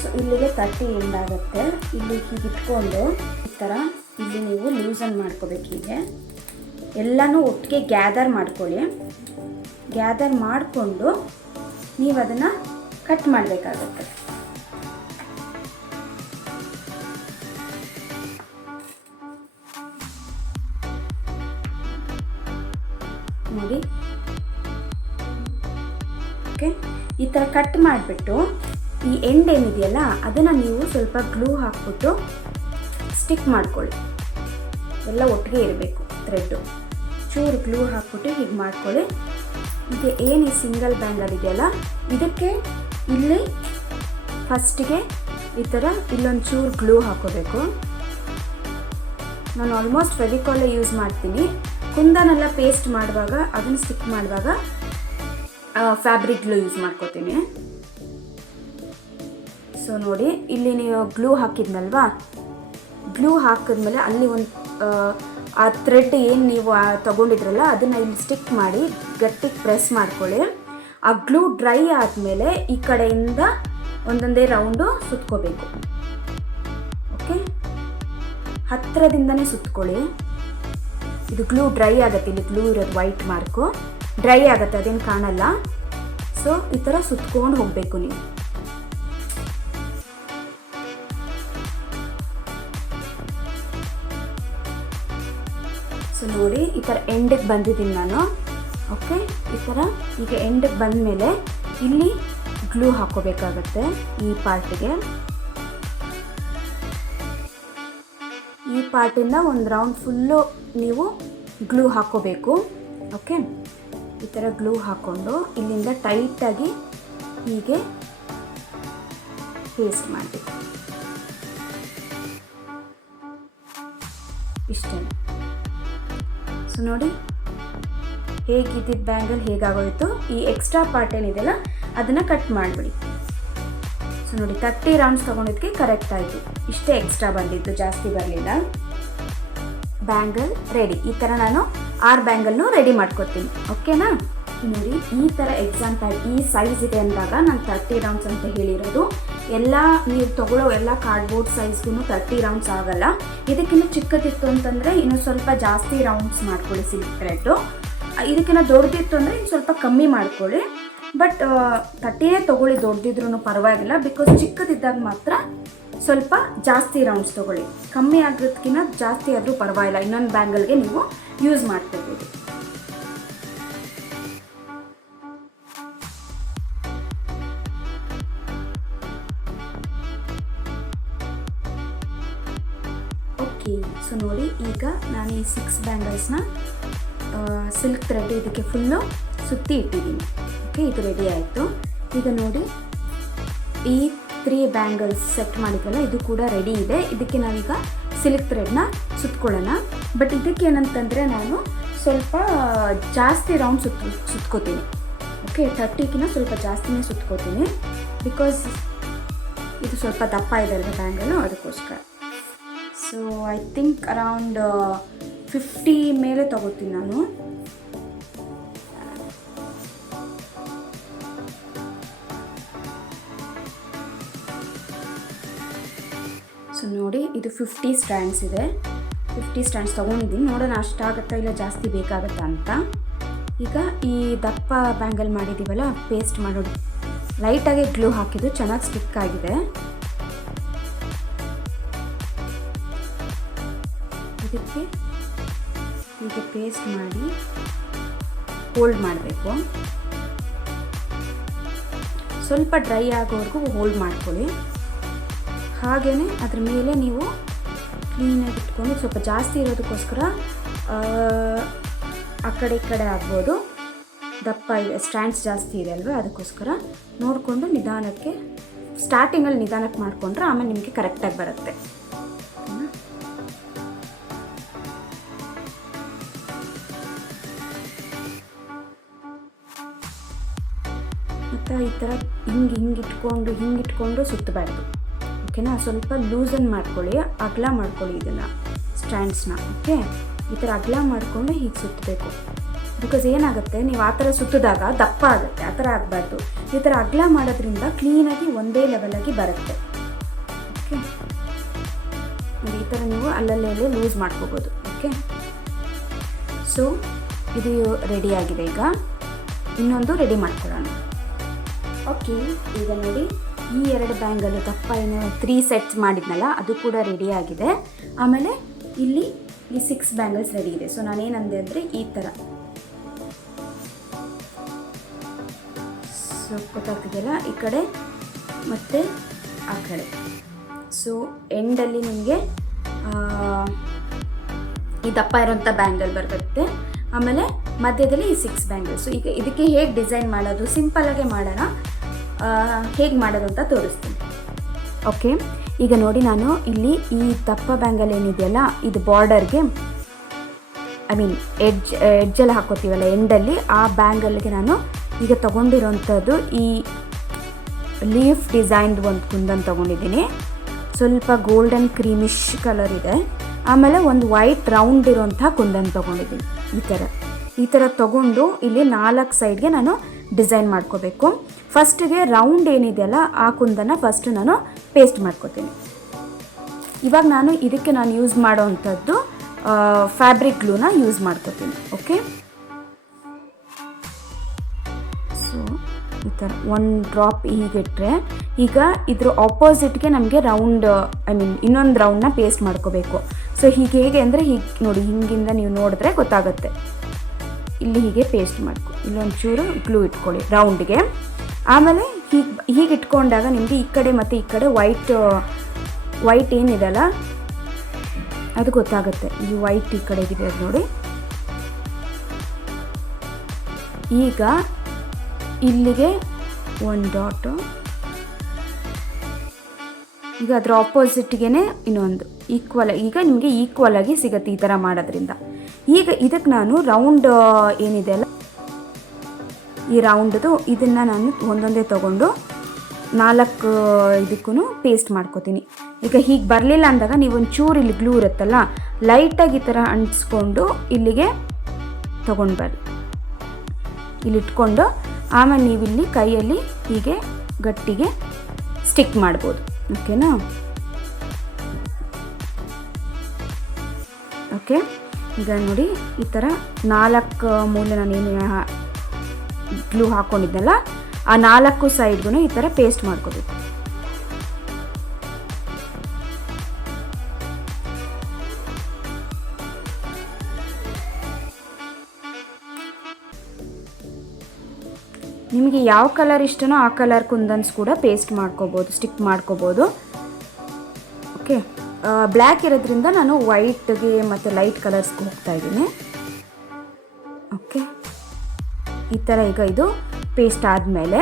ಸೊ ಇಲ್ಲಿಗೆ 30 ಎಂಡ್ ಆಗುತ್ತೆ. ಇಲ್ಲಿ ಹೀಗೆ ಇಟ್ಕೊಂಡು ಈ ಥರ ಇಲ್ಲಿ ನೀವು ಲೂಸನ್ ಮಾಡ್ಕೋಬೇಕು. ಹೀಗೆ ಎಲ್ಲನೂ ಒಟ್ಟಿಗೆ ಗ್ಯಾದರ್ ಮಾಡ್ಕೊಳ್ಳಿ. ಗ್ಯಾದರ್ ಮಾಡಿಕೊಂಡು ನೀವು ಅದನ್ನು ಕಟ್ ಮಾಡಬೇಕಾಗತ್ತೆ. ನೋಡಿ, ಓಕೆ, ಈ ಥರ ಕಟ್ ಮಾಡಿಬಿಟ್ಟು ಈ ಎಂಡ್ ಏನಿದೆಯಲ್ಲ ಅದನ್ನು ನೀವು ಸ್ವಲ್ಪ ಗ್ಲೂ ಹಾಕ್ಬಿಟ್ಟು ಸ್ಟಿಕ್ ಮಾಡ್ಕೊಳ್ಳಿ. ಎಲ್ಲ ಒಟ್ಟಿಗೆ ಇರಬೇಕು ಥ್ರೆಡ್ಡು. ಚೂರು ಗ್ಲೂ ಹಾಕ್ಬಿಟ್ಟು ಹೀಗೆ ಮಾಡ್ಕೊಳ್ಳಿ. ಈಗ ಏನು ಈ ಸಿಂಗಲ್ ಬ್ಯಾಂಗಲ್ ಇದೆಯಲ್ಲ, ಇದಕ್ಕೆ ಇಲ್ಲಿ ಫಸ್ಟಿಗೆ ಈ ಥರ ಇಲ್ಲೊಂದು ಚೂರು ಗ್ಲೂ ಹಾಕೋಬೇಕು. ನಾನು ಆಲ್ಮೋಸ್ಟ್ ಫೆವಿಕಾಲೇ ಯೂಸ್ ಮಾಡ್ತೀನಿ. ಕುಂದನೆಲ್ಲ ಪೇಸ್ಟ್ ಮಾಡುವಾಗ, ಅದನ್ನು ಸ್ಟಿಕ್ ಮಾಡುವಾಗ ಫ್ಯಾಬ್ರಿಕ್ ಗ್ಲೂ ಯೂಸ್ ಮಾಡ್ಕೋತೀನಿ. ಸೊ ನೋಡಿ, ಇಲ್ಲಿ ನೀವು ಗ್ಲೂ ಹಾಕಿದ್ನಲ್ವಾ, ಗ್ಲೂ ಹಾಕಿದ್ಮೇಲೆ ಅಲ್ಲಿ ಒಂದು ಆ ಥ್ರೆಡ್ ಏನು ನೀವು ತೊಗೊಂಡಿದ್ರಲ್ಲ ಅದನ್ನು ಇಲ್ಲಿ ಸ್ಟಿಕ್ ಮಾಡಿ ಗಟ್ಟಿಗೆ ಪ್ರೆಸ್ ಮಾಡ್ಕೊಳ್ಳಿ. ಆ ಗ್ಲೂ ಡ್ರೈ ಆದಮೇಲೆ ಈ ಕಡೆಯಿಂದ ಒಂದೊಂದೇ ರೌಂಡು ಸುತ್ಕೋಬೇಕು. ಓಕೆ, ಹತ್ತಿರದಿಂದನೇ ಸುತ್ಕೊಳ್ಳಿ. ಇದು ಗ್ಲೂ ಡ್ರೈ ಆಗುತ್ತೆ, ಇಲ್ಲಿ ಗ್ಲೂ ಇರೋದು ವೈಟ್ ಮಾರ್ಕು ಡ್ರೈ ಆಗುತ್ತೆ, ಅದೇನು ಕಾಣಲ್ಲ. ಸೊ ಈ ಥರ ಸುತ್ಕೊಂಡು ಹೋಗಬೇಕು ನೀವು. ಸೊ ನೋಡಿ, ಈ ಥರ ಎಂಡಿಗೆ ಬಂದಿದ್ದೀನಿ ನಾನು. ಓಕೆ, ಈ ಥರ ಈಗ ಎಂಡಿಗೆ ಬಂದಮೇಲೆ ಇಲ್ಲಿ ಗ್ಲೂ ಹಾಕೋಬೇಕಾಗತ್ತೆ. ಈ ಪಾರ್ಟಿಗೆ, ಈ ಪಾರ್ಟಿಂದ ಒಂದು ರೌಂಡ್ ಫುಲ್ಲು ನೀವು ಗ್ಲೂ ಹಾಕೋಬೇಕು. ಓಕೆ, ಈ ಥರ ಗ್ಲೂ ಹಾಕ್ಕೊಂಡು ಇಲ್ಲಿಂದ ಟೈಟಾಗಿ ಹೀಗೆ ಪೇಸ್ಟ್ ಮಾಡಬೇಕು. ಇಷ್ಟೇ. ಸೊ ನೋಡಿ, ಹೇಗಿದ್ದಿದ್ದು ಬ್ಯಾಂಗಲ್ ಹೇಗಾಗೋಯಿತು. ಈ ಎಕ್ಸ್ಟ್ರಾ ಪಾರ್ಟ್ ಏನಿದೆಯಲ್ಲ ಅದನ್ನು ಕಟ್ ಮಾಡಿಬಿಡಿ. ಸೊ ನೋಡಿ, 30 ರೌಂಡ್ಸ್ ತೊಗೊಂಡಿದ್ದಕ್ಕೆ ಕರೆಕ್ಟ್ ಆಯಿತು. ಇಷ್ಟೇ ಎಕ್ಸ್ಟ್ರಾ ಬಂದಿತ್ತು, ಜಾಸ್ತಿ ಬರಲಿಲ್ಲ. Bangle ready. ಈ ಥರ ನಾನು 6 ಬ್ಯಾಂಗಲ್ನು ರೆಡಿ ಮಾಡ್ಕೊತೀನಿ. ಓಕೆನಾ? ನೋಡಿ, ಈ ಥರ ಎಕ್ಸಾಂಪಲ್ ಈ ಸೈಜ್ ಇದೆ ಅಂದಾಗ ನಾನು 30 ರೌಂಡ್ಸ್ ಅಂತ ಹೇಳಿರೋದು. ಎಲ್ಲ ನೀವು ತೊಗೊಳ್ಳೋ ಎಲ್ಲ ಕಾರ್ಡ್ಬೋರ್ಡ್ ಸೈಜ್ಗೂ 30 ರೌಂಡ್ಸ್ ಆಗಲ್ಲ. ಇದಕ್ಕಿಂತ ಚಿಕ್ಕದಿತ್ತು ಅಂತಂದರೆ ಇನ್ನೂ ಸ್ವಲ್ಪ ಜಾಸ್ತಿ ರೌಂಡ್ಸ್ ಮಾಡ್ಕೊಳ್ಳಿ ಸಿಲ್ಕ್ ಥ್ರೆಡ್ಡು. ಇದಕ್ಕಿಂತ ದೊಡ್ಡದಿತ್ತು ಅಂದರೆ ಇನ್ನು ಸ್ವಲ್ಪ ಕಮ್ಮಿ ಮಾಡ್ಕೊಳ್ಳಿ. ಬಟ್ 30 ತೊಗೊಳ್ಳಿ, ದೊಡ್ಡದಿದ್ರೂ ಪರವಾಗಿಲ್ಲ. ಬಿಕಾಸ್ ಚಿಕ್ಕದಿದ್ದಾಗ ಮಾತ್ರ ಸ್ವಲ್ಪ ಜಾಸ್ತಿ ರೌಂಡ್ಸ್ ತೊಗೊಳ್ಳಿ. ಕಮ್ಮಿ ಆಗೋದಕ್ಕಿಂತ ಜಾಸ್ತಿ ಆದರೂ ಪರವಾಗಿಲ್ಲ, ಇನ್ನೊಂದು ಬ್ಯಾಂಗಲ್ಗೆ ನೀವು ಯೂಸ್ ಮಾಡ್ಕೋಬೋದು. ಓಕೆ, ಸೊ ನೋಡಿ, ಈಗ ನಾನು ಈ 6 ಬ್ಯಾಂಗಲ್ಸ್ನ ಸಿಲ್ಕ್ ಥ್ರೆಡ್ ಇದಕ್ಕೆ ಫುಲ್ಲು ಸುತ್ತಿ ಇಟ್ಟಿದ್ದೀನಿ. ಓಕೆ, ಇದು ರೆಡಿ ಆಯಿತು. ಈಗ ನೋಡಿ, ಈ 3 ಬ್ಯಾಂಗಲ್ಸ್ ಸೆಟ್ ಮಾಡಿದ್ವಲ್ಲ, ಇದು ಕೂಡ ರೆಡಿ ಇದೆ. ಇದಕ್ಕೆ ನಾವೀಗ ಸಿಲ್ಕ್ ಥ್ರೆಡ್ನ ಸುತ್ಕೊಳ್ಳೋಣ. ಬಟ್ ಇದಕ್ಕೆ ಏನಂತಂದರೆ ನಾನು ಸ್ವಲ್ಪ ಜಾಸ್ತಿ ರೌಂಡ್ ಸುತ್ಕೋತೀನಿ. ಓಕೆ, 30ಗಿಂತ ಸ್ವಲ್ಪ ಜಾಸ್ತಿನೇ ಸುತ್ಕೋತೀನಿ. ಬಿಕಾಸ್ ಇದು ಸ್ವಲ್ಪ ದಪ್ಪ ಇದೆ ಅಲ್ವ ಬ್ಯಾಂಗಲು, ಅದಕ್ಕೋಸ್ಕರ. ಸೊ ಐ ಥಿಂಕ್ ಅರೌಂಡ್ 50 ಮೇಲೆ ತೊಗೋತೀನಿ ನಾನು. ಸೊ ನೋಡಿ, ಇದು 50 ಸ್ಟ್ಯಾಂಡ್ಸ್ ಇದೆ. 50 ಸ್ಟ್ಯಾಂಡ್ಸ್ ತೊಗೊಂಡಿದ್ದೀನಿ. ನೋಡೋಣ ಅಷ್ಟಾಗುತ್ತಾ ಇಲ್ಲ ಜಾಸ್ತಿ ಬೇಕಾಗುತ್ತಾ ಅಂತ. ಈಗ ಈ ದಪ್ಪ ಬ್ಯಾಂಗಲ್ ಮಾಡಿದ್ದೀವಲ್ಲ, ಪೇಸ್ಟ್ ಮಾಡೋದು ಲೈಟಾಗಿ ಗ್ಲೂ ಹಾಕಿದ್ದು ಚೆನ್ನಾಗಿ ಸ್ಟಿಕ್ ಆಗಿದೆ. ಇದಕ್ಕೆ ಹೀಗೆ ಪೇಸ್ಟ್ ಮಾಡಿ ಹೋಲ್ಡ್ ಮಾಡಬೇಕು. ಸ್ವಲ್ಪ ಡ್ರೈ ಆಗೋವರೆಗೂ ಹೋಲ್ಡ್ ಮಾಡ್ಕೊಳ್ಳಿ. ಹಾಗೆಯೇ ಅದ್ರ ಮೇಲೆ ನೀವು ಕ್ಲೀನಾಗಿ ಇಟ್ಕೊಂಡು, ಸ್ವಲ್ಪ ಜಾಸ್ತಿ ಇರೋದಕ್ಕೋಸ್ಕರ ಆ ಕಡೆ ಈ ಕಡೆ ಆಗ್ಬೋದು. ದಪ್ಪ ಇದೆ, ಸ್ಟ್ಯಾಂಡ್ಸ್ ಜಾಸ್ತಿ ಇದೆ ಅಲ್ವ, ಅದಕ್ಕೋಸ್ಕರ ನೋಡಿಕೊಂಡು ನಿಧಾನಕ್ಕೆ ಸ್ಟಾರ್ಟಿಂಗಲ್ಲಿ ನಿಧಾನಕ್ಕೆ ಮಾಡಿಕೊಂಡ್ರೆ ಆಮೇಲೆ ನಿಮಗೆ ಕರೆಕ್ಟಾಗಿ ಬರುತ್ತೆ. ಮತ್ತು ಈ ಥರ ಹಿಂಗಿಟ್ಕೊಂಡು ಸುತ್ತಬಾರ್ದು. ಓಕೆನಾ? ಸ್ವಲ್ಪ ಲೂಸನ್ ಮಾಡ್ಕೊಳ್ಳಿ, ಅಗಲ ಮಾಡ್ಕೊಳ್ಳಿ ಇದನ್ನು ಸ್ಟ್ಯಾಂಡ್ಸ್ನ. ಓಕೆ, ಈ ಥರ ಅಗಲ ಮಾಡಿಕೊಂಡು ಹೀಗೆ ಸುತ್ತಬೇಕು. ಬಿಕಾಸ್ ಏನಾಗುತ್ತೆ, ನೀವು ಆ ಥರ ಸುತ್ತಿದಾಗ ದಪ್ಪ ಆಗುತ್ತೆ, ಆ ಥರ ಆಗಬಾರ್ದು. ಈ ಥರ ಅಗಲ ಮಾಡೋದ್ರಿಂದ ಕ್ಲೀನಾಗಿ ಒಂದೇ ಲೆವೆಲಾಗಿ ಬರುತ್ತೆ. ಓಕೆ, ಈ ಥರ ನೀವು ಅಲ್ಲಲ್ಲೇ ಲೂಸ್ ಮಾಡ್ಕೋಬೋದು. ಓಕೆ, ಸೊ ಇದು ರೆಡಿಯಾಗಿದೆ. ಈಗ ಇನ್ನೊಂದು ರೆಡಿ ಮಾಡ್ಕೊಳ್ಳೋಣ. ಓಕೆ, ಈಗ ನೋಡಿ, ಈ 2 ಬ್ಯಾಂಗಲು ದಪ್ಪ ಏನು 3 ಸೆಟ್ಸ್ ಮಾಡಿದ್ನಲ್ಲ, ಅದು ಕೂಡ ರೆಡಿಯಾಗಿದೆ. ಆಮೇಲೆ ಇಲ್ಲಿ ಈ 6 ಬ್ಯಾಂಗಲ್ಸ್ ರೆಡಿ ಇದೆ. ಸೊ ನಾನೇನಂದೆ ಅಂದರೆ ಈ ಥರ ಸೊ ಗೊತ್ತಾಗ್ತಿದೆಯಲ್ಲ, ಈ ಕಡೆ ಮತ್ತು ಆ ಕಡೆ. ಸೊ ಎಂಡಲ್ಲಿ ನಿಮಗೆ ಈ ದಪ್ಪ ಇರೋಂಥ ಬ್ಯಾಂಗಲ್ ಬರುತ್ತೆ. ಆಮೇಲೆ ಮಧ್ಯದಲ್ಲಿ ಈ 6 ಬ್ಯಾಂಗಲ್ಸು. ಈಗ ಇದಕ್ಕೆ ಹೇಗೆ ಡಿಸೈನ್ ಮಾಡೋದು, ಸಿಂಪಲ್ಲಾಗೆ ಮಾಡೋಣ, ಹೇಗೆ ಮಾಡೋದು ಅಂತ ತೋರಿಸ್ತೀನಿ. ಓಕೆ, ಈಗ ನೋಡಿ ನಾನು ಇಲ್ಲಿ ಈ ದಪ್ಪ ಬ್ಯಾಂಗಲ್ ಏನಿದೆಯಲ್ಲ ಇದು ಬಾರ್ಡರ್ಗೆ ಎಡ್ಜಲ್ಲಿ ಹಾಕೋತೀವಲ್ಲ ಎಂಡಲ್ಲಿ, ಆ ಬ್ಯಾಂಗಲ್ಗೆ ನಾನು ಈಗ ತೊಗೊಂಡಿರೋಂಥದ್ದು ಈ ಲೀಫ್ ಡಿಸೈನ್ದು ಒಂದು ಕುಂದನ್ ತೊಗೊಂಡಿದ್ದೀನಿ. ಸ್ವಲ್ಪ ಗೋಲ್ಡನ್ ಕ್ರೀಮಿಶ್ ಕಲರ್ ಇದೆ. ಆಮೇಲೆ ಒಂದು ವೈಟ್ ರೌಂಡ್ ಇರೋಂಥ ಕುಂದನ್ ತೊಗೊಂಡಿದ್ದೀನಿ. ಈ ಥರ ತೊಗೊಂಡು ಇಲ್ಲಿ 4 ಸೈಡ್ಗೆ ನಾನು ಡಿಸೈನ್ ಮಾಡ್ಕೋಬೇಕು. ಫಸ್ಟಿಗೆ ರೌಂಡ್ ಏನಿದೆಯಲ್ಲ ಆ ಕುಂದನ ಫಸ್ಟು ನಾನು ಪೇಸ್ಟ್ ಮಾಡ್ಕೋತೀನಿ. ಇವಾಗ ಇದಕ್ಕೆ ನಾನು ಯೂಸ್ ಮಾಡೋವಂಥದ್ದು ಫ್ಯಾಬ್ರಿಕ್ ಗ್ಲೂನ ಯೂಸ್ ಮಾಡ್ಕೋತೀನಿ. ಓಕೆ, ಸೊ ಈ ಥರ ಒಂದು ಡ್ರಾಪ್ ಹೀಗಿಟ್ರೆ ಈಗ ಇದ್ರ ಆಪೋಸಿಟ್ಗೆ ನಮಗೆ ರೌಂಡ್ ಇನ್ನೊಂದು ರೌಂಡ್ನ ಪೇಸ್ಟ್ ಮಾಡ್ಕೋಬೇಕು. ಸೊ ಹೇಗೆ ಅಂದರೆ ಹೀಗೆ ನೋಡಿ, ಹಿಂಗಿಂದ ನೀವು ನೋಡಿದ್ರೆ ಗೊತ್ತಾಗುತ್ತೆ. ಇಲ್ಲಿ ಹೀಗೆ ಪೇಸ್ಟ್ ಮಾಡ್ಕೊ, ಇಲ್ಲೊಂಚೂರು ಗ್ಲೂ ಇಟ್ಕೊಳ್ಳಿ ರೌಂಡ್ಗೆ. ಆಮೇಲೆ ಹೀಗೆ ಇಟ್ಕೊಂಡಾಗ ನಿಮಗೆ ಈ ಕಡೆ ಮತ್ತು ಈ ಕಡೆ ವೈಟ್ ಏನಿದೆಲ್ಲ ಅದು ಗೊತ್ತಾಗುತ್ತೆ. ಈ ವೈಟ್ ಈ ಕಡೆಗಿದೆ ಅದು ನೋಡಿ. ಈಗ ಇಲ್ಲಿಗೆ ಒಂದು ಡಾಟು, ಈಗ ಅದರ ಆಪೋಸಿಟ್ಗೆ ಇನ್ನೊಂದು ಈಕ್ವಲ್, ಈಗ ನಿಮಗೆ ಈಕ್ವಲ್ ಆಗಿ ಸಿಗುತ್ತೆ ಈ ಥರ ಮಾಡೋದ್ರಿಂದ. ಈಗ ಇದಕ್ಕೆ ನಾನು ರೌಂಡ್ ಏನಿದೆ ಅಲ್ಲ ಈ ರೌಂಡ್ದು ಇದನ್ನು ನಾನು ಒಂದೊಂದೇ ತೊಗೊಂಡು 4 ಇದಕ್ಕೂ ಪೇಸ್ಟ್ ಮಾಡ್ಕೋತೀನಿ. ಈಗ ಹೀಗೆ ಬರಲಿಲ್ಲ ಅಂದಾಗ ನೀವು ಒಂಚೂರು ಇಲ್ಲಿ ಗ್ಲೂ ಇರುತ್ತಲ್ಲ ಲೈಟಾಗಿ ಈ ಥರ ಅಂಟಿಸ್ಕೊಂಡು ಇಲ್ಲಿಗೆ ತೊಗೊಂಡು ಬರ್ರಿ, ಇಲ್ಲಿ ಇಟ್ಕೊಂಡು ಆಮೇಲೆ ನೀವಿಲ್ಲಿ ಕೈಯಲ್ಲಿ ಹೀಗೆ ಗಟ್ಟಿಗೆ ಸ್ಟಿಕ್ ಮಾಡ್ಬೋದು. ಓಕೆನಾ? ಓಕೆ, ಈಗ ನೋಡಿ ಈ ಥರ 4 ಮೂಲೆ ನಾನೇನು ಗ್ಲೂ ಹಾಕ್ಕೊಂಡಿದ್ದೆನಲ್ಲ ಆ 4 ಸೈಡ್ಗೂ ಈ ಥರ ಪೇಸ್ಟ್ ಮಾಡ್ಕೋಬೇಕು. ನಿಮಗೆ ಯಾವ ಕಲರ್ ಇಷ್ಟನೋ ಆ ಕಲರ್ ಕುಂದನ್ಸ್ ಕೂಡ ಪೇಸ್ಟ್ ಮಾಡ್ಕೋಬೋದು, ಸ್ಟಿಕ್ ಮಾಡ್ಕೋಬೋದು. ಓಕೆ, ಬ್ಲ್ಯಾಕ್ ಇರೋದ್ರಿಂದ ನಾನು ವೈಟ್ಗೆ ಮತ್ತು ಲೈಟ್ ಕಲರ್ಸ್ಗೆ ಹೋಗ್ತಾ ಇದ್ದೀನಿ. ಓಕೆ, ಈ ಥರ ಈಗ ಇದು ಪೇಸ್ಟ್ ಆದಮೇಲೆ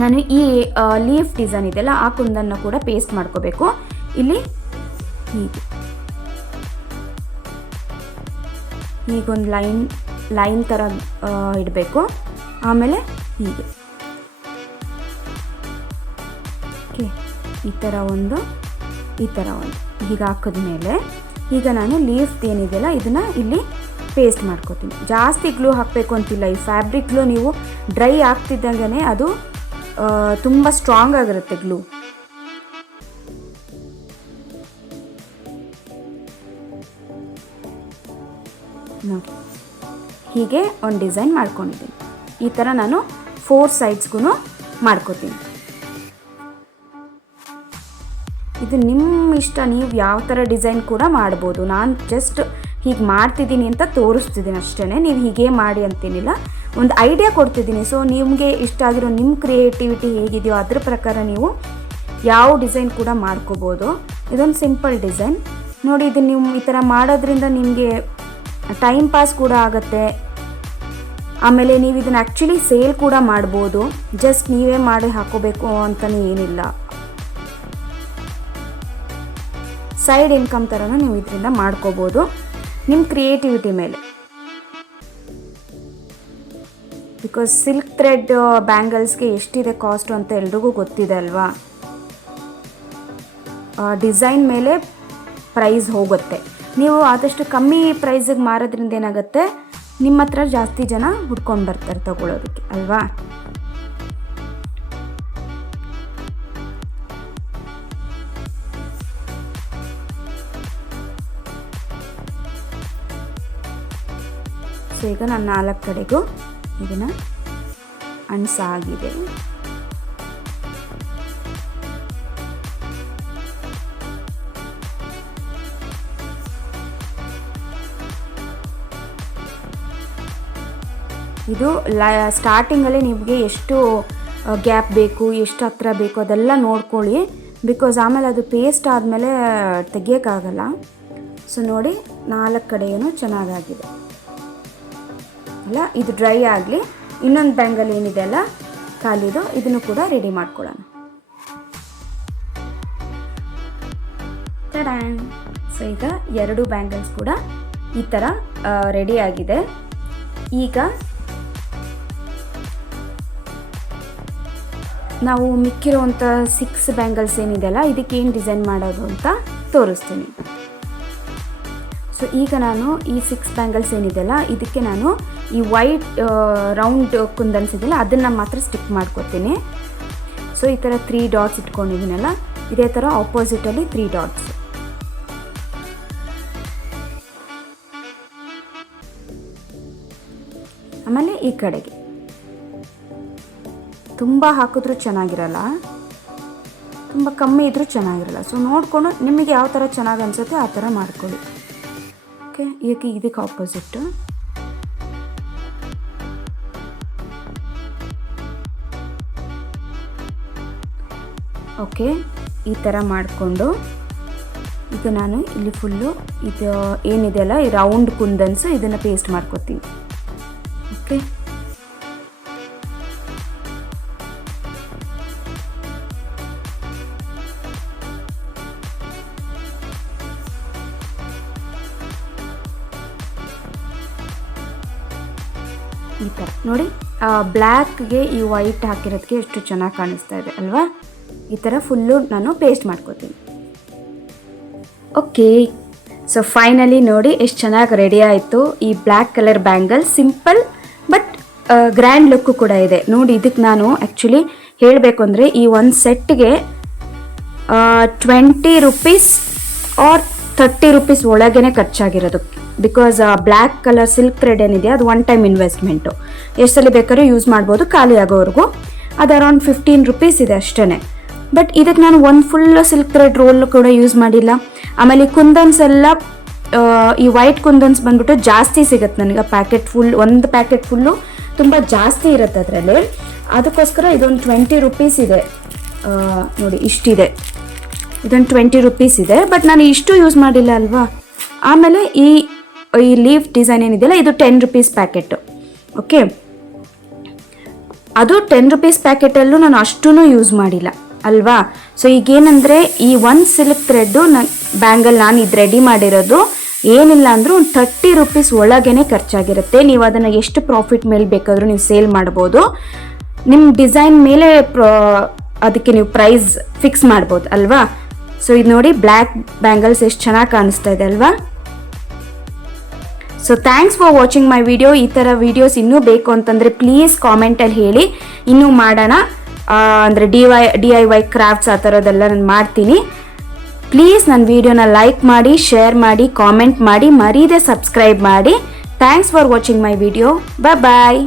ನಾನು ಈ ಲೀಫ್ ಡಿಸೈನ್ ಇದೆಯಲ್ಲ ಆ ಕುಂದನ್ನು ಕೂಡ ಪೇಸ್ಟ್ ಮಾಡ್ಕೋಬೇಕು. ಇಲ್ಲಿ ಹೀಗೊಂದು ಲೈನ್ ಥರ ಇಡಬೇಕು. ಆಮೇಲೆ ಹೀಗೆ ಓಕೆ, ಈ ಥರ ಒಂದು ಹೀಗೆ ಹಾಕಿದ್ಮೇಲೆ ಈಗ ನಾನು ಲೀಫ್ ಏನಿದೆಯಲ್ಲ ಇದನ್ನು ಇಲ್ಲಿ ಪೇಸ್ಟ್ ಮಾಡ್ಕೋತೀನಿ. ಜಾಸ್ತಿ ಗ್ಲೂ ಹಾಕಬೇಕು ಅಂತಿಲ್ಲ. ಈ ಫ್ಯಾಬ್ರಿಕ್ ಗ್ಲೂ ನೀವು ಡ್ರೈ ಆಗ್ತಿದ್ದಂಗೆ ಅದು ತುಂಬ ಸ್ಟ್ರಾಂಗ್ ಆಗಿರುತ್ತೆ ಗ್ಲೂ. ನೋಡಿ ಹೀಗೆ ಒಂದು ಡಿಸೈನ್ ಮಾಡ್ಕೊಂಡಿದ್ದೀನಿ. ಈ ಥರ ನಾನು 4 ಸೈಡ್ಸ್ಗೂ ಮಾಡ್ಕೋತೀನಿ. ಇದು ನಿಮ್ಮ ಇಷ್ಟ, ನೀವು ಯಾವ ಥರ ಡಿಸೈನ್ ಕೂಡ ಮಾಡ್ಬೋದು. ನಾನು ಜಸ್ಟ್ ಹೀಗೆ ಮಾಡ್ತಿದ್ದೀನಿ ಅಂತ ತೋರಿಸ್ತಿದ್ದೀನಿ ಅಷ್ಟೇ. ನೀವು ಹೀಗೆ ಮಾಡಿ ಅಂತೇನಿಲ್ಲ, ಒಂದು ಐಡಿಯಾ ಕೊಡ್ತಿದ್ದೀನಿ. ಸೊ ನಿಮಗೆ ಇಷ್ಟ ಆಗಿರೋ ನಿಮ್ಮ ಕ್ರಿಯೇಟಿವಿಟಿ ಹೇಗಿದೆಯೋ ಅದ್ರ ಪ್ರಕಾರ ನೀವು ಯಾವ ಡಿಸೈನ್ ಕೂಡ ಮಾಡ್ಕೋಬೋದು. ಇದೊಂದು ಸಿಂಪಲ್ ಡಿಸೈನ್ ನೋಡಿ. ಇದನ್ನು ನೀವು ಈ ಥರ ಮಾಡೋದ್ರಿಂದ ನಿಮಗೆ ಟೈಮ್ ಪಾಸ್ ಕೂಡ ಆಗುತ್ತೆ. ಆಮೇಲೆ ನೀವು ಇದನ್ನು ಆ್ಯಕ್ಚುಲಿ ಸೇಲ್ ಕೂಡ ಮಾಡ್ಬೋದು. ಜಸ್ಟ್ ನೀವೇ ಮಾಡಿ ಹಾಕೋಬೇಕು ಅಂತಲೇ ಏನಿಲ್ಲ. ಸೈಡ್ ಇನ್ಕಮ್ ಥರನೂ ನೀವು ಇದರಿಂದ ಮಾಡ್ಕೋಬೋದು ನಿಮ್ಮ ಕ್ರಿಯೇಟಿವಿಟಿ ಮೇಲೆ. ಬಿಕಾಸ್ ಸಿಲ್ಕ್ ಥ್ರೆಡ್ ಬ್ಯಾಂಗಲ್ಸ್ಗೆ ಎಷ್ಟಿದೆ ಕಾಸ್ಟು ಅಂತ ಎಲ್ರಿಗೂ ಗೊತ್ತಿದೆ ಅಲ್ವಾ. ಡಿಸೈನ್ ಮೇಲೆ ಪ್ರೈಸ್ ಹೋಗುತ್ತೆ. ನೀವು ಆದಷ್ಟು ಕಮ್ಮಿ ಪ್ರೈಸಿಗೆ ಮಾರೋದ್ರಿಂದ ಏನಾಗುತ್ತೆ, ನಿಮ್ಮ ಹತ್ರ ಜಾಸ್ತಿ ಜನ ಹುಡ್ಕೊಂಡು ಬರ್ತಾರೆ ತಗೊಳ್ಳೋದಕ್ಕೆ ಅಲ್ವಾ. ಸೊ ಈಗ ನಾನು 4 ಕಡೆಗೂ ಇದನ್ನು ಅಣಿಸಾಗಿದೆ. ಇದು ಸ್ಟಾರ್ಟಿಂಗಲ್ಲಿ ನಿಮಗೆ ಎಷ್ಟು ಗ್ಯಾಪ್ ಬೇಕು, ಎಷ್ಟು ಹತ್ರ ಬೇಕು ಅದೆಲ್ಲ ನೋಡ್ಕೊಳ್ಳಿ. ಬಿಕಾಸ್ ಆಮೇಲೆ ಅದು ಪೇಸ್ಟ್ ಆದಮೇಲೆ ತೆಗಿಯೋಕ್ಕಾಗಲ್ಲ. ಸೊ ನೋಡಿ 4 ಕಡೆಯೂ ಚೆನ್ನಾಗಾಗಿದೆ ಅಲ್ಲ. ಇದು ಡ್ರೈ ಆಗಲಿ. ಇನ್ನೊಂದು ಬ್ಯಾಂಗಲ್ ಏನಿದೆ ಅಲ್ಲ ಖಾಲಿದು, ಇದನ್ನು ಕೂಡ ರೆಡಿ ಮಾಡ್ಕೊಳ್ಳೋಣ. ಟಡಾನ್. ಸೊ ಈಗ 2 ಬ್ಯಾಂಗಲ್ಸ್ ಕೂಡ ಈ ಥರ ರೆಡಿ ಆಗಿದೆ. ಈಗ ನಾವು ಮಿಕ್ಕಿರೋವಂಥ 6 ಬ್ಯಾಂಗಲ್ಸ್ ಏನಿದೆಯಲ್ಲ ಇದಕ್ಕೆ ಏನು ಡಿಸೈನ್ ಮಾಡೋದು ಅಂತ ತೋರಿಸ್ತೀನಿ. ಸೊ ಈಗ ನಾನು ಈ 6 ಬ್ಯಾಂಗಲ್ಸ್ ಏನಿದೆಯಲ್ಲ ಇದಕ್ಕೆ ನಾನು ಈ ವೈಟ್ ರೌಂಡ್ ಕುಂದನ್ಸ್ ಇದೆಯಲ್ಲ ಅದನ್ನು ಮಾತ್ರ ಸ್ಟಿಕ್ ಮಾಡ್ಕೊತೀನಿ. ಸೊ ಈ ಥರ 3 ಡಾಟ್ಸ್ ಇಟ್ಕೊಂಡಿದ್ದೀನಲ್ಲ, ಇದೇ ಥರ ಆಪೋಸಿಟಲ್ಲಿ 3 ಡಾಟ್ಸ್. ಆಮೇಲೆ ಈ ಕಡೆಗೆ ತುಂಬ ಹಾಕಿದ್ರೂ ಚೆನ್ನಾಗಿರಲ್ಲ, ತುಂಬ ಕಮ್ಮಿ ಇದ್ರೂ ಚೆನ್ನಾಗಿರಲ್ಲ. ಸೊ ನೋಡಿಕೊಂಡು ನಿಮಗೆ ಯಾವ ಥರ ಚೆನ್ನಾಗಿ ಅನಿಸುತ್ತೆ ಆ ಥರ ಮಾಡ್ಕೊಳ್ಳಿ. ಓಕೆ, ಈಗ ಇದಕ್ಕೆ ಆಪೋಸಿಟ್ಟು ಓಕೆ ಈ ಥರ ಮಾಡಿಕೊಂಡು ಈಗ ನಾನು ಇಲ್ಲಿ ಫುಲ್ಲು ಇದು ಏನಿದೆಯಲ್ಲ ಈ ರೌಂಡ್ ಕುಂದನ್ಸು ಇದನ್ನು ಪೇಸ್ಟ್ ಮಾಡ್ಕೊತೀನಿ. ಓಕೆ, ಈ ಥರ ನೋಡಿ, ಬ್ಲ್ಯಾಕ್ಗೆ ಈ ವೈಟ್ ಹಾಕಿರೋದಕ್ಕೆ ಎಷ್ಟು ಚೆನ್ನಾಗಿ ಕಾಣಿಸ್ತಾ ಇದೆ ಅಲ್ವಾ. ಈ ಥರ ಫುಲ್ಲು ನಾನು ಪೇಸ್ಟ್ ಮಾಡ್ಕೊತೀನಿ. ಓಕೆ, ಸೊ ಫೈನಲಿ ನೋಡಿ ಎಷ್ಟು ಚೆನ್ನಾಗಿ ರೆಡಿ ಆಯಿತು ಈ black colour bangle. Simple but grand look ಕೂಡ ಇದೆ ನೋಡಿ. ಇದಕ್ಕೆ ನಾನು ಆ್ಯಕ್ಚುಲಿ ಹೇಳಬೇಕು ಅಂದರೆ ಈ ಒಂದು ಸೆಟ್ಗೆ 20 ರೂಪೀಸ್ ಆರ್ 30 ರೂಪೀಸ್ ಒಳಗೇ ಖರ್ಚಾಗಿರೋದು. Because black colour silk thread ಏನಿದೆ ಅದು 1 ಟೈಮ್ ಇನ್ವೆಸ್ಟ್ಮೆಂಟು, ಎಷ್ಟು ಸಲ ಬೇಕಾದ್ರೂ ಯೂಸ್ ಮಾಡ್ಬೋದು ಖಾಲಿ ಆಗೋವರೆಗೂ. ಅದು ಅರೌಂಡ್ 15 ರೂಪೀಸ್ ಇದೆ ಅಷ್ಟೇ. ಬಟ್ ಇದಕ್ಕೆ ನಾನು ಒಂದು ಫುಲ್ ಸಿಲ್ಕ್ ಥ್ರೆಡ್ ರೋಲ್ ಕೂಡ ಯೂಸ್ ಮಾಡಿಲ್ಲ. ಆಮೇಲೆ ಕುಂದನ್ಸ್ ಎಲ್ಲ ಈ ವೈಟ್ ಕುಂದನ್ಸ್ ಬಂದ್ಬಿಟ್ಟು ಜಾಸ್ತಿ ಸಿಗುತ್ತೆ ನನಗೆ. ಒಂದು ಪ್ಯಾಕೆಟ್ ಫುಲ್ಲು ತುಂಬ ಜಾಸ್ತಿ ಇರುತ್ತೆ ಅದರಲ್ಲಿ. ಅದಕ್ಕೋಸ್ಕರ ಇದೊಂದು 20 ರೂಪೀಸ್ ಇದೆ ನೋಡಿ, ಇಷ್ಟಿದೆ. ಇದೊಂದು 20 ರೂಪೀಸ್ ಇದೆ, ಬಟ್ ನಾನು ಇಷ್ಟು ಯೂಸ್ ಮಾಡಿಲ್ಲ ಅಲ್ವಾ. ಆಮೇಲೆ ಈ ಲೀಫ್ ಡಿಸೈನ್ ಏನಿದೆಯಲ್ಲ ಇದು 10 ರೂಪೀಸ್ ಪ್ಯಾಕೆಟು. ಓಕೆ, ಅದು 10 ರೂಪೀಸ್ ಪ್ಯಾಕೆಟಲ್ಲೂ ನಾನು ಅಷ್ಟೂ ಯೂಸ್ ಮಾಡಿಲ್ಲ ಅಲ್ವಾ. ಸೊ ಈಗೇನೆಂದರೆ ಈ ಒಂದು ಸಿಲ್ಕ್ ಥ್ರೆಡ್ಡು ಬ್ಯಾಂಗಲ್ ನಾನು ಇದು ರೆಡಿ ಮಾಡಿರೋದು ಏನಿಲ್ಲ ಅಂದರೂ ಒಂದು 30 ರೂಪೀಸ್ ಒಳಗೇ ಖರ್ಚಾಗಿರುತ್ತೆ. ನೀವು ಅದನ್ನು ಎಷ್ಟು ಪ್ರಾಫಿಟ್ ಮೇಲೆ ಬೇಕಾದರೂ ನೀವು ಸೇಲ್ ಮಾಡ್ಬೋದು. ನಿಮ್ಮ ಡಿಸೈನ್ ಮೇಲೆ ಅದಕ್ಕೆ ನೀವು ಪ್ರೈಸ್ ಫಿಕ್ಸ್ ಮಾಡ್ಬೋದು ಅಲ್ವಾ. ಸೊ ಇದು ನೋಡಿ, ಬ್ಲ್ಯಾಕ್ ಬ್ಯಾಂಗಲ್ಸ್ ಎಷ್ಟು ಚೆನ್ನಾಗಿ ಕಾಣಿಸ್ತಾ ಇದೆ ಅಲ್ವಾ. So thanks for watching my video. ಈ ಥರ ವೀಡಿಯೋಸ್ ಇನ್ನೂ ಬೇಕು ಅಂತಂದರೆ ಪ್ಲೀಸ್ ಕಾಮೆಂಟಲ್ಲಿ ಹೇಳಿ, ಇನ್ನೂ ಮಾಡೋಣ. ಅಂದರೆ DIY ಕ್ರಾಫ್ಟ್ಸ್ ಆ ಥರದ್ದೆಲ್ಲ ನಾನು ಮಾಡ್ತೀನಿ. ಪ್ಲೀಸ್ ನನ್ನ ವಿಡಿಯೋನ ಲೈಕ್ ಮಾಡಿ, ಶೇರ್ ಮಾಡಿ, ಕಾಮೆಂಟ್ ಮಾಡಿ, ಮರೀದೆ ಸಬ್ಸ್ಕ್ರೈಬ್ ಮಾಡಿ. Thanks for watching my video. Bye.